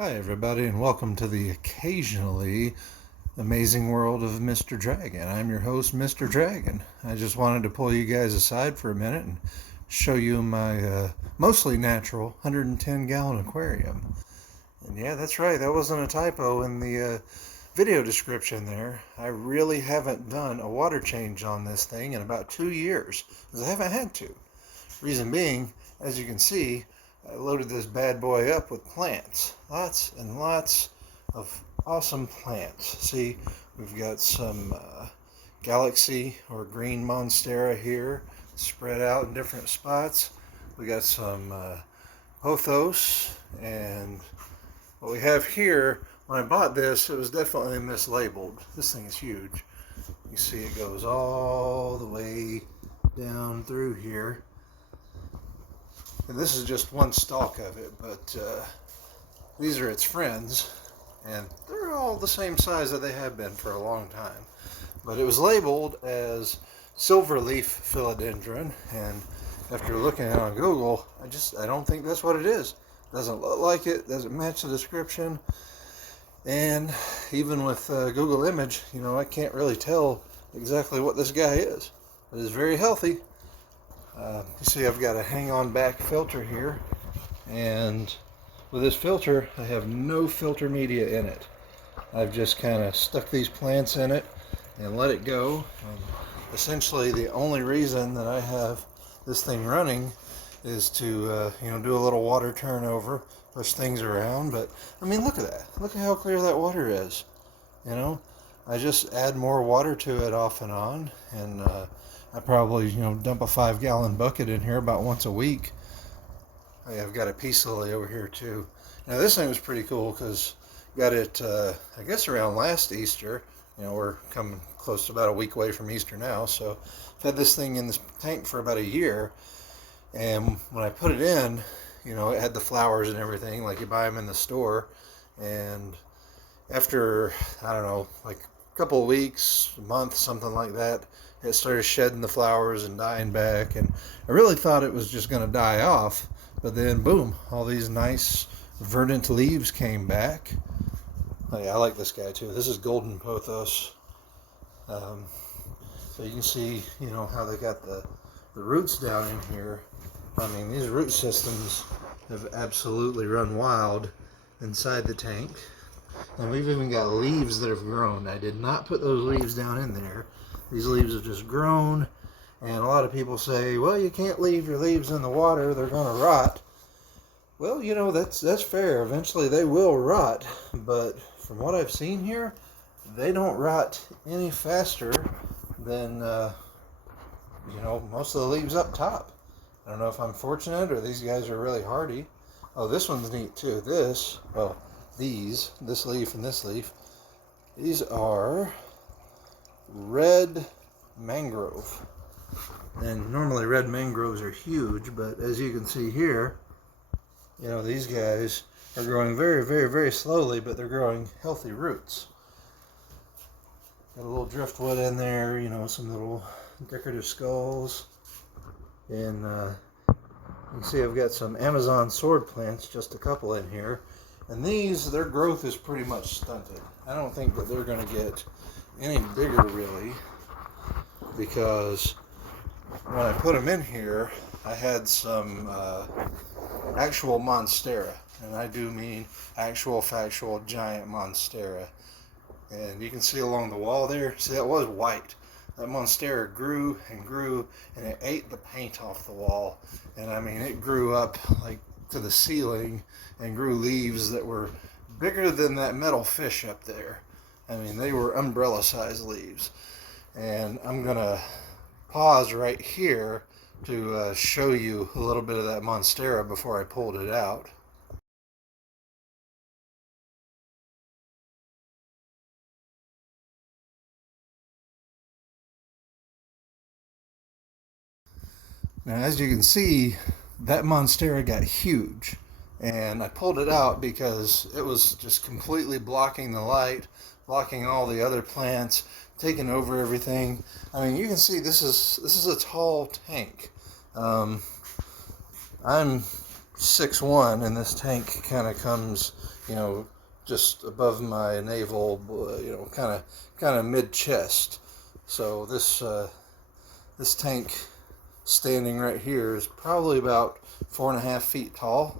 Hi, everybody, and welcome to the occasionally amazing world of Mr. Dragon. I'm your host, Mr. Dragon. I just wanted to pull you guys aside for a minute and show you my mostly natural 110-gallon aquarium. And yeah, that's right, that wasn't a typo in the video description there. I really haven't done a water change on this thing in about 2 years, because I haven't had to. Reason being, as you can see, I loaded this bad boy up with plants. Lots and lots of awesome plants. See, we've got some Galaxy or green Monstera here spread out in different spots. We got some Pothos, and what we have here, when I bought this, it was definitely mislabeled. This thing is huge. You see it goes all the way down through here. And this is just one stalk of it, but these are its friends, and they're all the same size that they have been for a long time. But it was labeled as silverleaf philodendron, and after looking at it on Google, I don't think that's what it is. Doesn't look like it, doesn't match the description, and even with Google image, I can't really tell exactly what this guy is. It is very healthy. You see I've got a hang-on back filter here, and with this filter I have no filter media in it. I've just kind of stuck these plants in it and let it go. And essentially the only reason that I have this thing running is to do a little water turnover, push things around. But I mean, look at that, look at how clear that water is. I just add more water to it off and on, and I probably, dump a 5-gallon bucket in here about once a week. I've got a peace lily over here too. Now this thing was pretty cool because got it, I guess around last Easter. We're coming close to about a week away from Easter now. So I've had this thing in this tank for about a year. And when I put it in, it had the flowers and everything like you buy them in the store. And after, I don't know, like a couple of weeks, a month, something like that, it started shedding the flowers and dying back, and I really thought it was just going to die off, but then boom, all these nice verdant leaves came back. Oh yeah, I like this guy too. This is golden pothos. So you can see, how they got the roots down in here. I mean, these root systems have absolutely run wild inside the tank. And we've even got leaves that have grown. I did not put those leaves down in there. These leaves have just grown, and a lot of people say, well, you can't leave your leaves in the water, they're going to rot. Well, that's fair. Eventually they will rot, but from what I've seen here, they don't rot any faster than, most of the leaves up top. I don't know if I'm fortunate or these guys are really hardy. Oh, this one's neat too. This leaf and this leaf, these are red mangrove. And normally red mangroves are huge, but as you can see here, these guys are growing very, very, very slowly, but they're growing healthy roots. Got a little driftwood in there, some little decorative skulls. And you can see I've got some Amazon sword plants, just a couple in here. And their growth is pretty much stunted. I don't think that they're going to get any bigger really, because when I put them in here, I had some actual Monstera, and I do mean actual factual giant Monstera. And you can see along the wall there, see that was white. That Monstera grew and grew, and it ate the paint off the wall. And I mean, it grew up like to the ceiling and grew leaves that were bigger than that metal fish up there. I mean, they were umbrella-sized leaves. And I'm going to pause right here to show you a little bit of that Monstera before I pulled it out. Now, as you can see, that Monstera got huge. And I pulled it out because it was just completely blocking the light, blocking all the other plants, taking over everything. I mean, you can see this is a tall tank. I'm 6'1", and this tank kind of comes, just above my navel, kind of mid-chest. So this tank standing right here is probably about 4.5 feet tall.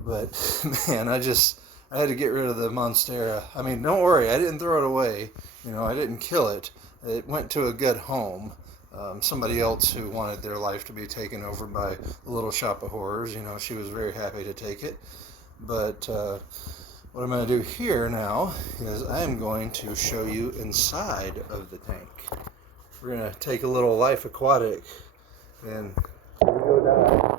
But man, I had to get rid of the Monstera. I mean, don't worry, I didn't throw it away. I didn't kill it. It went to a good home. Somebody else who wanted their life to be taken over by the Little Shop of Horrors. She was very happy to take it. But what I'm going to do here now is I'm going to show you inside of the tank. We're going to take a little Life Aquatic and go down.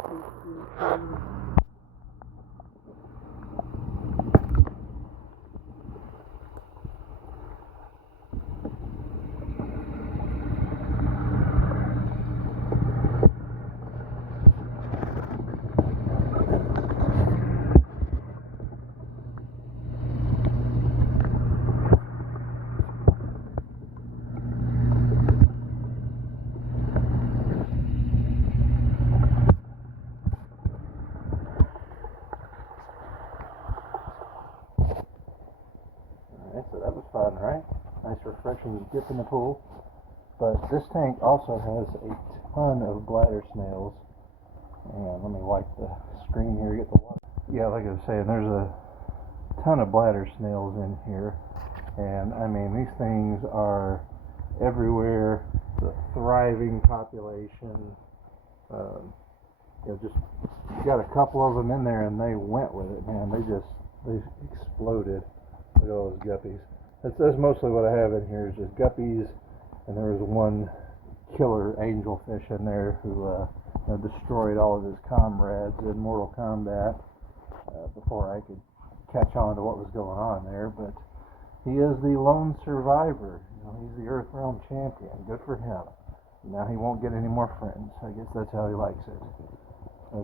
So that was fun, right? Nice refreshing dip in the pool. But this tank also has a ton of bladder snails. And let me wipe the screen here to get the water. Yeah, like I was saying, there's a ton of bladder snails in here. And I mean, these things are everywhere. It's a thriving population. Just got a couple of them in there and they went with it, man. They exploded. Look at all those guppies. That's mostly what I have in here is just guppies, and there was one killer angelfish in there who destroyed all of his comrades in Mortal Kombat before I could catch on to what was going on there. But he is the lone survivor. He's the Earth Realm champion. Good for him. Now he won't get any more friends. I guess that's how he likes it. But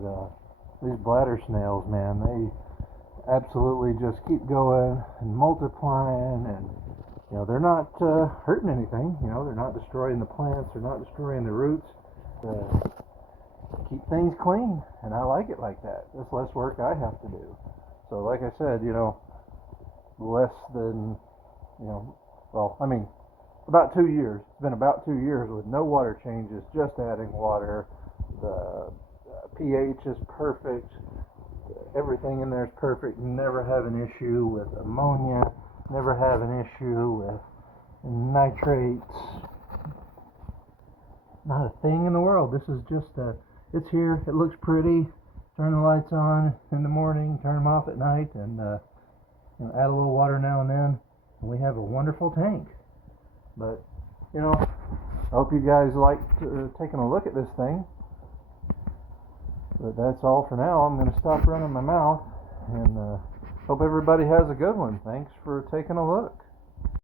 these bladder snails, man, they absolutely just keep going and multiplying, and they're not hurting anything. They're not destroying the plants, they're not destroying the roots. Keep things clean, and I like it like that. That's less work I have to do. So like I said, less than about 2 years. It's been about 2 years with no water changes, just adding water. The pH is perfect. Everything in there is perfect. Never have an issue with ammonia. Never have an issue with nitrates. Not a thing in the world. This is just it's here. It looks pretty. Turn the lights on in the morning. Turn them off at night, and add a little water now and then, and we have a wonderful tank. But I hope you guys liked taking a look at this thing. But that's all for now. I'm going to stop running my mouth, and hope everybody has a good one. Thanks for taking a look.